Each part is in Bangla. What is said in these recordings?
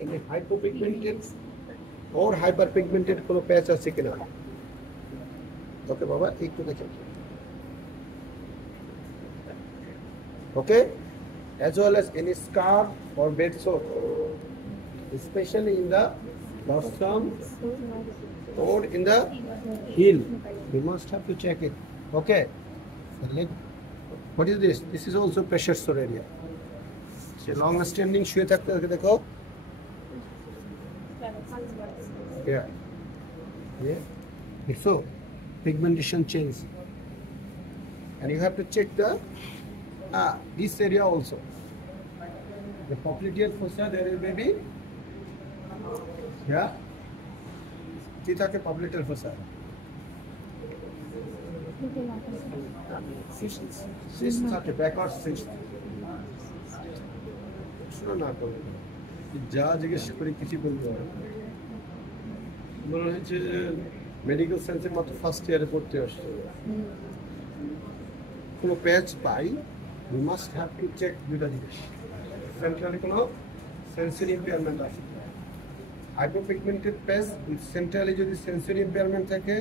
এখানে হাইপোপিগমেন্টেড or hyperpigmented কোনো প্যাচ আছে কিনা ওকে বাবা একটু দেখেন ওকে as well as any scar or bed sore especially in the dorsum or in the heel you must have to check it okay what is this is also pressure sore area long standing শুয়ে থাকতে দেখো yeah so pigmentation change and you have to check the this area also the popliteal fossa there is maybe yeah কি থাকে popliteal fossa cyst থাকে backward cyst শুনো না তো যা জিজ্ঞেস করে কিছু বলতে হবে মনে হচ্ছে মেডিকেল সায়েন্সের মতো ফার্স্ট ইয়ারে পড়তে আসছে কোনো প্যাচ পাই we must have to check দুটা জিনিস সেন্ট্রালি কোনো সেন্সরি ইম্পেয়ারমেন্ট আছে হাইপোপিগমেন্টেড প্যাচ সেন্ট্রালি যদি সেন্সরি ইম্পেয়ারমেন্ট থাকে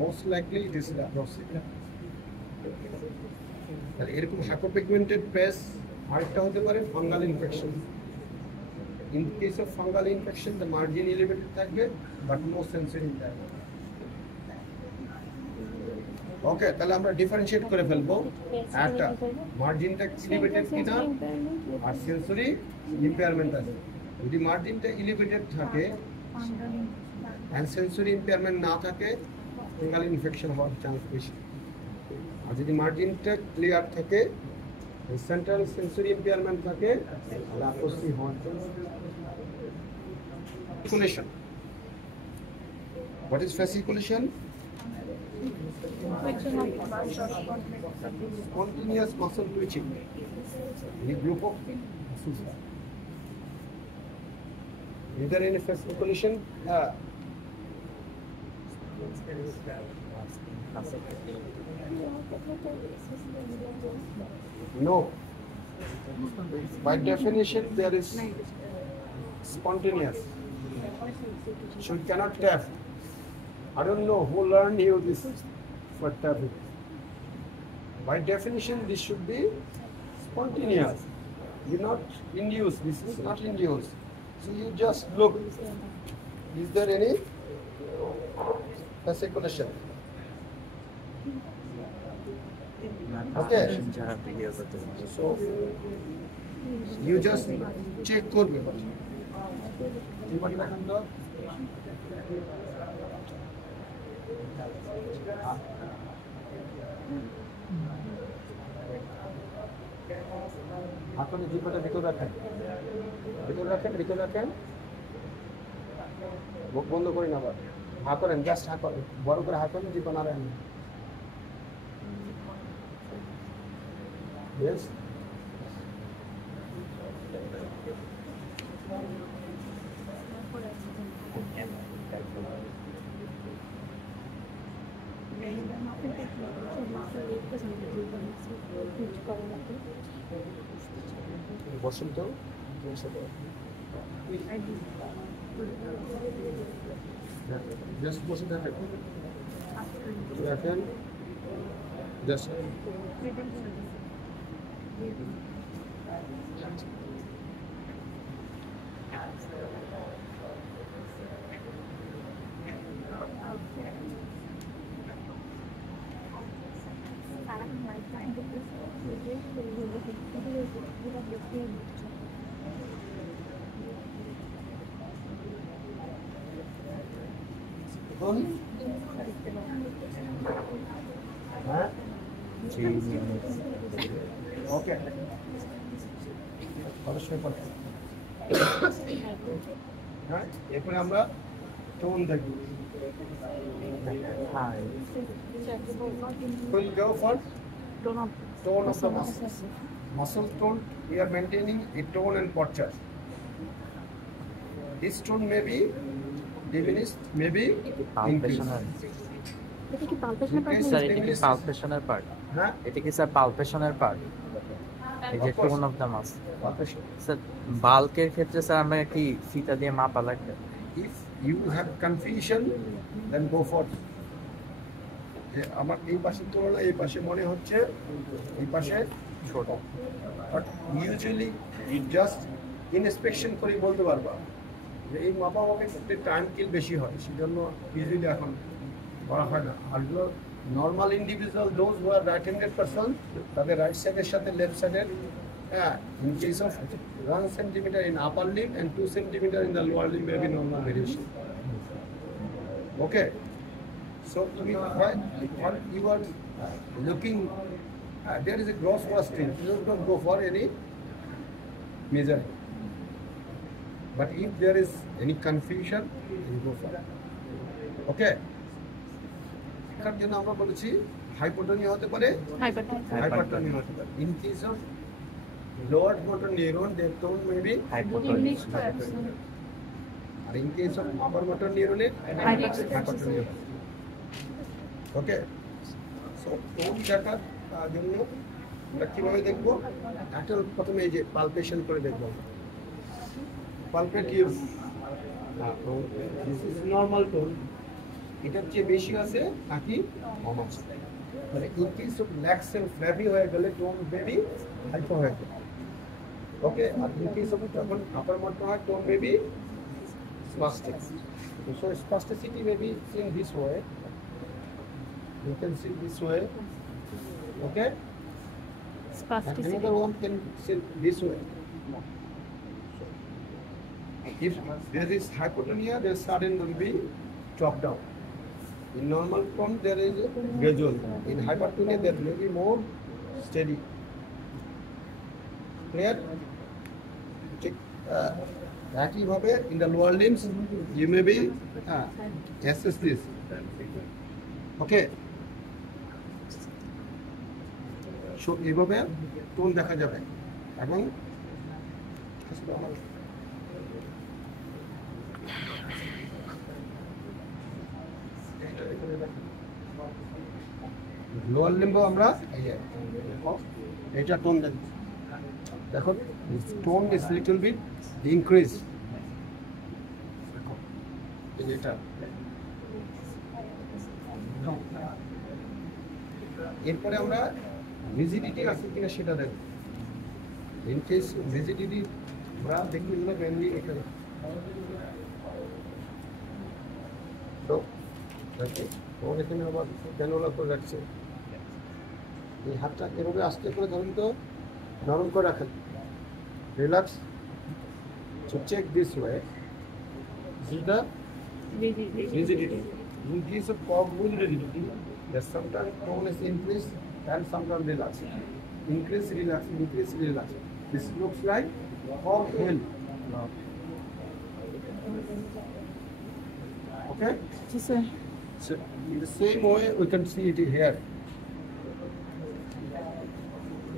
most likely it is leprosy তাহলে এরকম হাইপোপিগমেন্টেড প্যাচ আরেকটা হতে পারে fungal infection in the case of fungal infection the margin elevated থাকবে but no sensory impairment ওকে তাহলে আমরা ডিফারেনশিয়েট করে ফেলবো একটা মার্জিনটা এলিভেটেড কিনা আর সেন্সরি ইম্পেয়ারমেন্ট আছে যদি মার্জিনটা এলিভেটেড থাকে and sensory impairment না থাকে ফাঙ্গাল ইনফেকশন হওয়ার চান্স বেশি আর যদি মার্জিনটা ক্লিয়ার থাকে সেন্ট্রাল সেন্সরি ইম্পেয়ারমেন্ট থাকে ল্যাপ্রোসি হওয়ার chance fasciculation what is fasciculation continuous muscle twitching in a group of muscles is there any fasciculation no by definition there is spontaneous so you cannot tap I don't know who learned you this for tapping by definition this should be spontaneous you not induced this is not induced so you just look is there any fasciculation okay so you just check করবে হাতনে জিহ্বাটা ভিতরে রাখেন মুখ বন্ধ করি না আবার হা করেন জাস্ট হা করেন বড় করে হাত করেন জিহ্বা নাড়েন yes বসুন তো জাস্ট বসে দেখেন জাস্ট ওকে অবশ্যই পড়ে হ্যাঁ এরপরে আমরা টোন দেখব we'll go for tone of the muscle tone we are maintaining a tone and posture this tone may be diminished may be increased এটা কি পালপেশনের পার্ট? স্যার এটা কি পালপেশনের পার্ট? হ্যাঁ এটা কি স্যার পালপেশনের পার্ট? এই যে tone of the mass sir বাল্কের ক্ষেত্রে স্যার আমরা কি ফিতা দিয়ে মাপা লাগবে? If you have confusion, then go for যে আমার এই পাশের তুলনায় এই পাশে মনে হচ্ছে এই পাশে ছোট। But usually it just inspection করে বলতে পারবা যে এই মাপামাপি করতে টাইম কিল বেশি হয়, সেজন্য ইউজুয়ালি এখন করা হয় না। আর normal individual those who are right handed person, তাদের রাইট সাইডের সাথে লেফট সাইডের, হ্যাঁ, in case of 1 centimeter in upper limb and 2 centimeter in the lower limb may be normal variation. Okay, so what you are looking, there is a gross wasting, you don't go for any measure. But if there is any confusion, you go for it. Okay, এটার জন্য আমরা বলেছি হাইপোটোনিয়া হতে পারে, হাইপারটোনিয়া হতে পারে। In case of lower motor neuron, their tone may be Hypotonia. and in case of upper motor neuron, hypertonia. Okay, so tone দেখার জন্য আমরা কিভাবে দেখবো? একটা প্রথমে এই যে পালপেশন করে দেখবো, palpate use, this is normal tone, এটার চেয়ে বেশি আছে নাকি কম আছে, মানে in case of lax and flabby হয়ে গেলে টোন বেবি হাইপো হয়ে যায়। Okay, in case of যখন upper motor হয়, tone may be spastic. So spasticity may be seen this way. You can see this way. Okay. And another one can see this way. If there is hypotonia, the sudden will be top down. In normal tone, there is gradual. In hypertonia, there may be more steady. Clear? ঠিক একইভাবে in the lower limbs you may be assess this. Okay, so এইভাবে টোন দেখা যাবে এবং লোয়ার লিম্ব আমরা এটা টোন দেখি, দেখো tone is little bit increased. এটা এরপরে আমরা রিজিডিটি আছে কিনা সেটা দেখব। ইন কেস রিজিডিটি আমরা দেখি না মেনলি এখানে, তো দেখো ও এখানে আবার ক্যানোলা করে রাখছে, এই হাতটা এভাবে আস্তে করে ধরুন তো, নরম করে রাখেন, relax to check this way. This is the rigidity. In case of cogwheel rigidity, the sometimes tone is increased and sometimes relax. Increase, relax, increase, relax. This looks like cogwheel. Okay? So in the same way, we can see it here.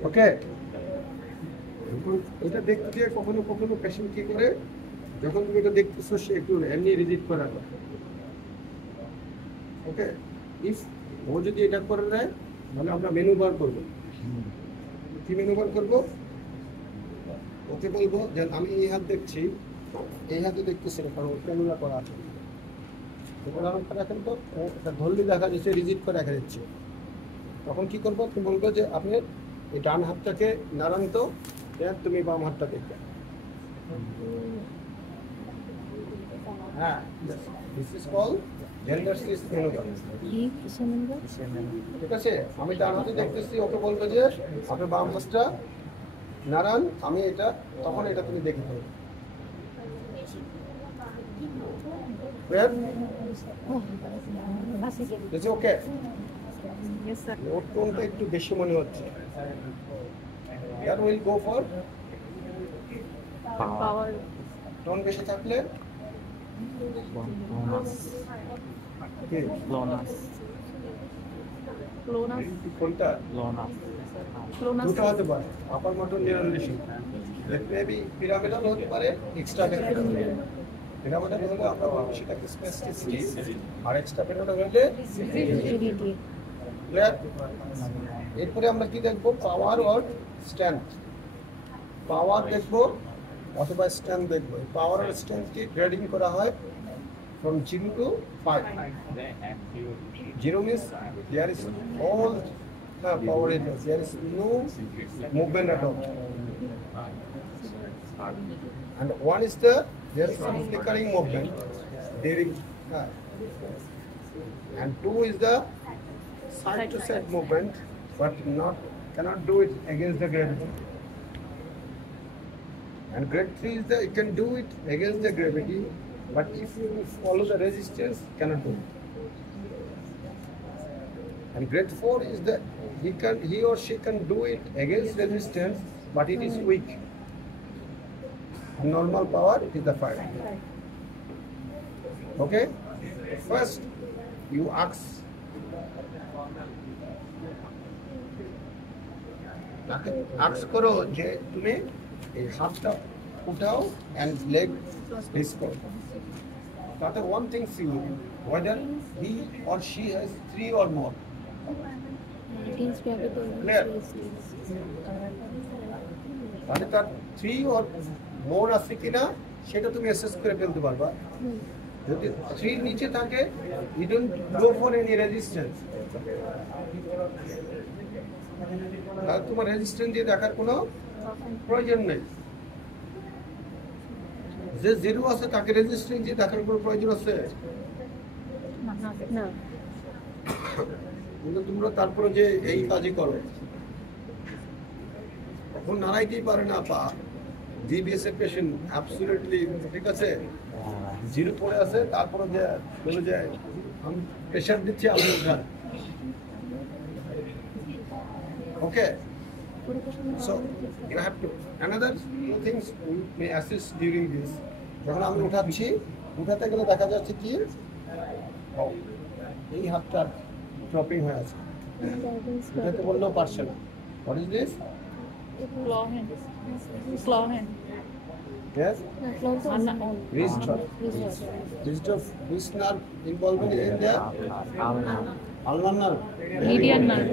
Okay? এটা দেখতে গিয়ে কখনো কখনো পেশেন্ট কি করে, যখন তুমি এটা দেখতেছো সে একটু এমনি রিজিট করা হয়। ওকে, ইফ ও যদি এটা করে দেয় তাহলে আমরা মেনু বার করবো। কি মেনু বার করবো? ওকে বলবো যে আমি এই হাত দেখছি, এই হাতে দেখতেছি না, কারণ ক্যামেরা করা আছে। রাখেন তো, এটা ধরলে দেখা যাচ্ছে রিজিট করে দেখা যাচ্ছে। তখন কি করবো? তুমি বলবো যে আপনি এই ডান হাতটাকে নাড়ান তো, তুমি বাম হাতটা দেখবে। হ্যাঁ, this is call gender switch maneuver. ঠিক আছে, আমি ডান হাতে দেখতেছি, ওকে বলবো যে আপনি বাম হাতটা নাড়ান, আমি এটা, তখন এটা তুমি দেখে ফেলবে। ওকে, ওর টোনটা একটু বেশি মনে হচ্ছে। That will go for power. Tone বেশি থাকলে কোনটা? দুটো হতে পারে, আপার motor neuron lesion, maybe pyramidal হতে পারে, এক্সট্রা পিরামিডাল হলে আমরা বলবো সেটাকে স্পেসিফিসিটি, আর এক্সট্রা পিরামিডাল হলে ক্লিয়ার। এরপরে আমরা কি দেখবো? পাওয়ার অর স্ট্রেংথ। পাওয়ার দেখবো অথবা স্ট্রেংথ দেখবো। পাওয়ার আর স্ট্রেংথকে গ্রেডিং করা হয় from 0 to 5. 0 means there is all the power in it. There is no movement at all. And 1 is there is some flickering movement during and 2 is the side to side movement, but cannot do it against the gravity. And grade 3 is you can do it against the gravity, but if you follow the resistance, cannot do it. And grade 4 is that he or she can do it against resistance, but it is weak. Normal power is the 5. Okay? First, you ask করো যে তুমি এই হাতটা উঠাও and leg raise করো। তাতে one thing see whether he or she has 3 or more. Clear? তাহলে তার 3 or more আছে কিনা সেটা তুমি অ্যাসেস করে ফেলতে পারবা। যদি 3 নিচে থাকে you don't go for any resistance. তাহলে তোমার রেজিস্ট্যান্স দিয়ে দেখার কোনো প্রয়োজন নেই। যে 0 আছে তাকে রেজিস্ট্যান্স দিয়ে দেখার কোনো প্রয়োজন আছে না। কিন্তু তোমরা তারপরে যে এই কাজই করো এখন নাড়াইতেই পারে না পা জিবিএস এর পেশেন্ট অ্যাবসলিউটলি ঠিক আছে 0 পড়ে আছে তারপরে যে বলে যায় আমি প্রেশার দিচ্ছি আমি উঠান। Okay, so you have to another two things we may assist during this. যখন আমি উঠাতে গেলে দেখা যাচ্ছে কি এই হাতটা ড্রপিং হয়ে আছে, উঠাতে বললেও পারছে না। What is this? Claw hand. Claw hand. Yes? Wrist drop. Wrist. Wrist nerve involvement in the ulnar nerve. Median nerve.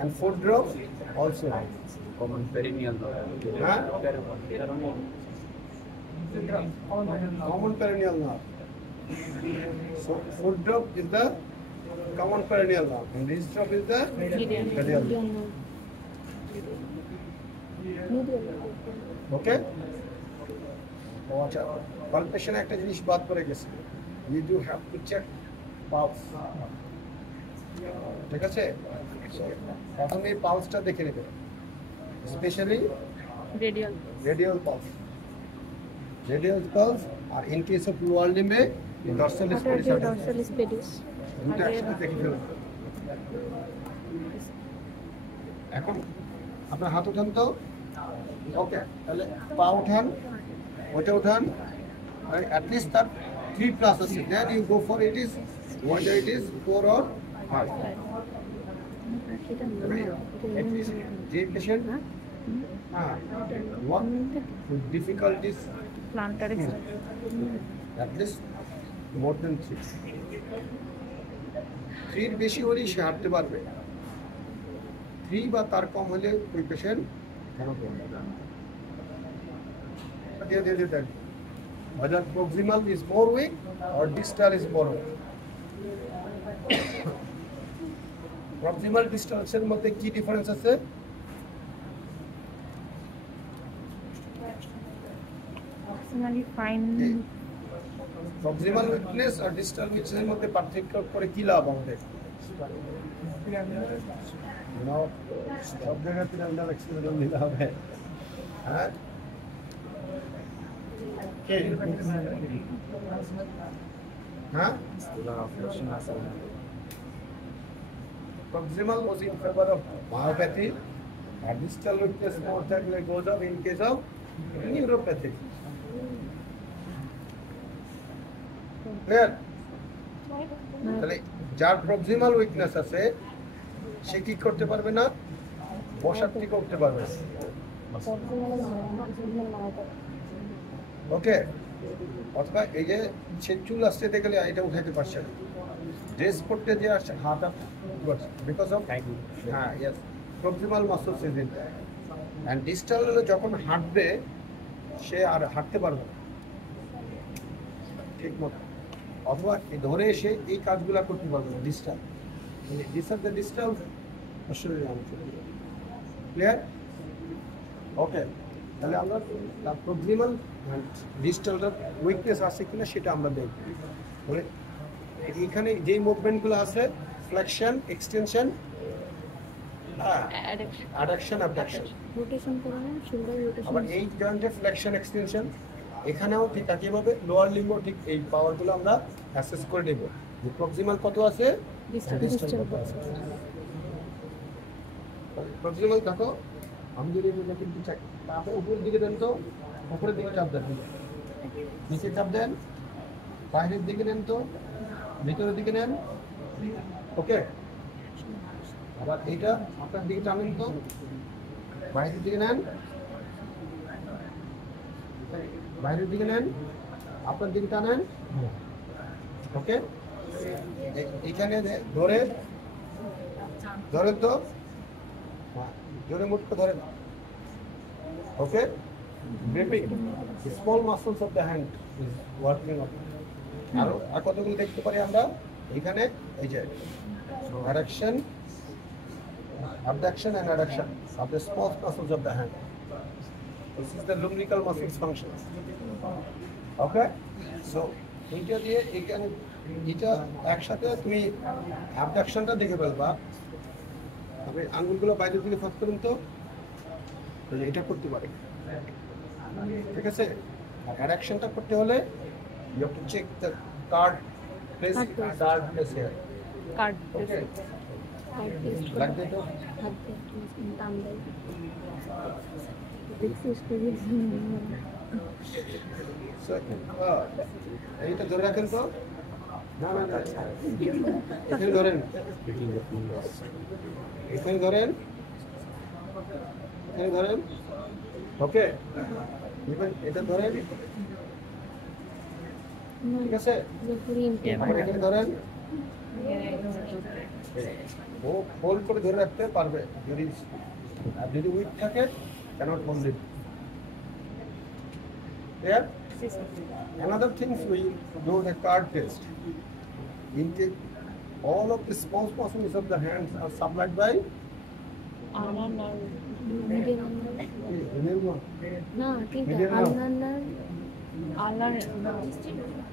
And foot drop also. common perennial nerve. Common perennial nerve. So foot drop is the common perennial nerve, and wrist drop is the Median. radial nerve. Okay? Palpation একটা জিনিস বাদ পড়ে গেছে। You do have to check pulse. ঠিক আছে? প্রথমে পালসটা দেখে নেবে, specially Radial. radial pulse. Radial pulse, or in case of lower limb, dorsal pedis. Dorsalis pedis. দুটো একসাথে দেখে ফেলুন। এখন আপনার হাত উঠান তো, ওকে, তাহলে পা উঠান, ওটা উঠান, অ্যাটলিস্ট তার 3+ আছে, then you go for it is whether it is 4 or 5. At least যে patient one with difficulties Plantar at least more than 3. 3 বেশি হলেই সে হাঁটতে পারবে, 3 বা তার কম হলে ওই patient whether proximal is more weak or distal is more weak. Proximal distal এর মধ্যে কি ডিফারেন্স আছে? Proximally fine. Proximal weakness আর distal weakness এর মধ্যে পার্থক্য করে কি লাভ আমাদের? সব জায়গায় পিরামিডাল এক্সপ্রেশন নিতে হবে। হ্যাঁ, হ্যাঁ, proximal was in favor of myopathy, and distal weakness more than goes up in case of neuropathy. Clear? তাহলে যার প্রক্সিমাল উইকনেস আছে সে কি করতে পারবে না? বসাতে করতে পারবে না। ওকে, অথবা এই যে সে চুল আসতে গেলে এটা উঠাইতে পারছে না, ড্রেস পড়তে যে আসে হাত বিকজ অফ হ্যাঁ yes proximal muscles is in and distal যখন হাঁটবে সে আর হাঁটতে পারবে না ঠিক মতো, অথবা ধরে এসে এই কাজগুলো করতে পারবে না distal, this are the distal আসলে ক্লিয়ার? ওকে, তাহলে আমরা প্রক্সিমাল ডিস্টালটার উইকনেস আছে কিনা সেটা আমরা দেখব। মানে এখানে যেই মুভমেন্টগুলো আছে flexion, extension, addiction, abduction, rotation করে না, শোল্ডার রোটেশন। আবার এই জয়েন্টে ফ্লেকশন, এক্সটেনশন, এখানেও ঠিক একইভাবে লোয়ার লিম্ব ঠিক এই পাওয়ারগুলো আমরা অ্যাসেস করে নেব যে প্রক্সিমাল কত আছে, ডিস্টাল কত আছে। প্রক্সিমাল দেখো আমি যদি কিন্তু চাই তারপরে উপরের দিকে দেন, তো উপরের দিকে চাপ দেন, নিচে চাপ দেন, বাইরের দিকে নেন, তো ভিতরের দিকে নেন। ওকে, আবার এইটা আপনার দিকে টানেন, তো বাইরের দিকে নেন, বাইরের দিকে নেন, আপনার দিকে টানেন। ওকে, এখানে ধরে ধরেন, তো জোরে মুঠকে ধরেন। Okay, gripping small muscles of the hand is working on. আর কতগুলো দেখতে পারি আমরা এখানে, এই যে adduction, abduction and adduction of the small muscles of the hand. This is the lumbrical muscles function. Okay, so এইটা দিয়ে এখানে এটা একসাথে তুমি অ্যাবডাকশনটা দেখে ফেলবা। তবে আঙ্গুলগুলো বাইরের দিকে ফাঁক করুন, তো এটা করতে পারে, ঠিক আছে। আর অ্যাডাকশনটা করতে হলে you have to check the card place, card place here. Card Okay, like that. So, এইটা ধরে রাখেন, তো না না না এখানে ধরেন, এখানে ধরেন, এখানে ধরেন। ওকে, এটা ধরেন, ঠিক আছে। আবার এখানে ধরেন, ও হোল্ড করে ধরে রাখতে পারবে, যদি উইক থাকে cannot hold it. There, another things we do the card test. Intake, all of the small muscles of the hands are supplied by না ঠিক আছে, আল্লাহ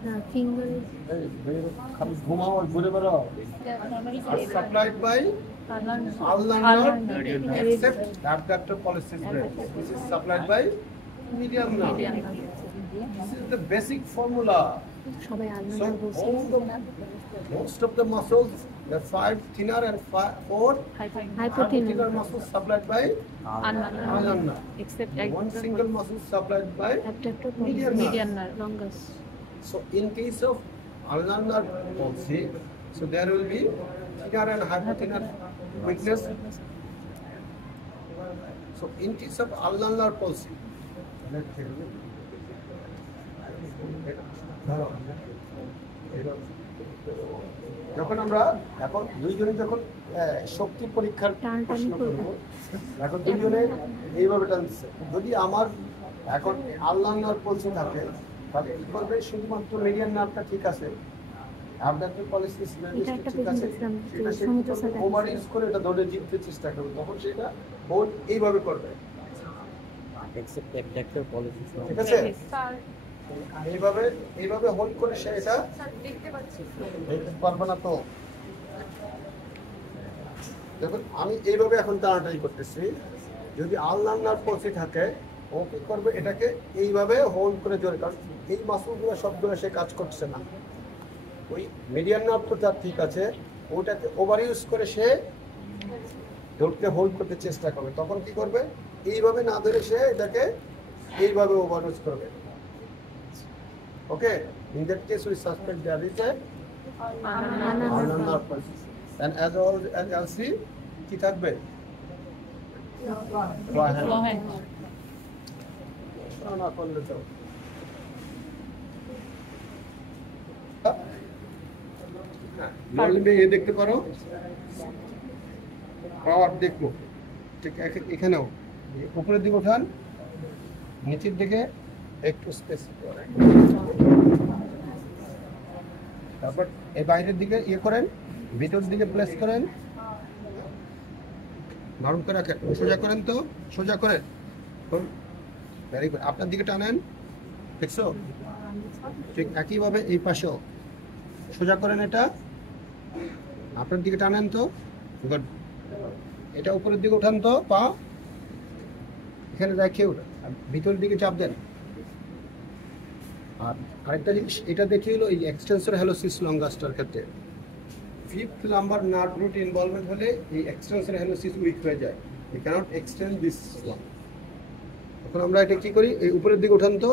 না ফিঙ্গার খালি ঘুমাও আর ঘুরে বেড়াও, are supplied by ulnar except abductor pollicis brain. This is supplied by median nerve. This is the basic formula. সবাই So আল্লাহ বলছে। most of the muscles, the 5 thinner and 4 hypothenar muscles supplied by ulnar nerve. Except One single muscle supplied by abductor median nerve. median nerve longus. So in case of ulnar nerve palsy, so there will be thinner and hypothenar weakness. So in case of ulnar nerve palsy, যখন আমরা এখন দুইজনে যখন শক্তি পরীক্ষার প্রশ্ন করব, এখন দুইজনে এইভাবে টানছে। যদি আমার এখন আল্লাহ নার্ভ পলসি থাকে, তাহলে কি করবে, শুধুমাত্র মিডিয়ান নার্ভটা ঠিক আছে, অ্যাবডাক্টর পলিসিস ঠিক আছে, সেটা ওভার ইউজ করে এটা ধরে জিততে চেষ্টা করবে, তখন সেটা হোল্ড এইভাবে করবে, ঠিক আছে। এইভাবে এইভাবে হোল্ড করে সে এটা দেখতে পারবে না। তো দেখুন আমি এইভাবে এখন টানাটানি করতেছি, যদি আল্লাহ নার্ভ পলসি থাকে ও কি করবে, এটাকে এইভাবে হোল্ড করে জোরে, কারণ এই মাসলগুলো সবগুলো সে কাজ করছে না, ওই মিডিয়ান নার্ভ তো তার ঠিক আছে, ওটাকে ওভার ইউজ করে সে ধরতে হোল্ড করতে চেষ্টা করবে, তখন কি করবে, এইভাবে না ধরে সে এটাকে এইভাবে ওভার ইউজ করবে। Okay, in that case we suspect there is a ulnar nerve palsy. And as all as you'll see, কি থাকবে, না করলে তো লোয়ার লিম্বে এ দেখতে পারো, পাওয়ার দেখবো ঠিক এখানেও উপরের দিকে ওঠান, নিচের দিকে একটু স্পেস করেন, তারপর এই বাইরের দিকে ইয়ে করেন, ভিতরের দিকে প্লেস করেন, নরম করে রাখেন, সোজা করেন তো, সোজা করেন, ভেরি গুড, আপনার দিকে টানেন, দেখছো ঠিক একইভাবে এই পাশেও সোজা করেন, এটা আপনার দিকে টানেন তো, গুড, এটা উপরের দিকে উঠান তো, পা এখানে রেখে ওঠা, ভিতরের দিকে চাপ দেন। আর আরেকটা জিনিস এটা দেখে হলো এই এক্সটেন্সর হ্যালোসিস লঙ্গাস্টার ক্ষেত্রে 5th number nerve root involvement হলে এই এক্সটেন্সর হ্যালোসিস উইক হয়ে যায়, you can't extend this one. এখন আমরা এটা কি করি, এই উপরের দিকে উঠান তো,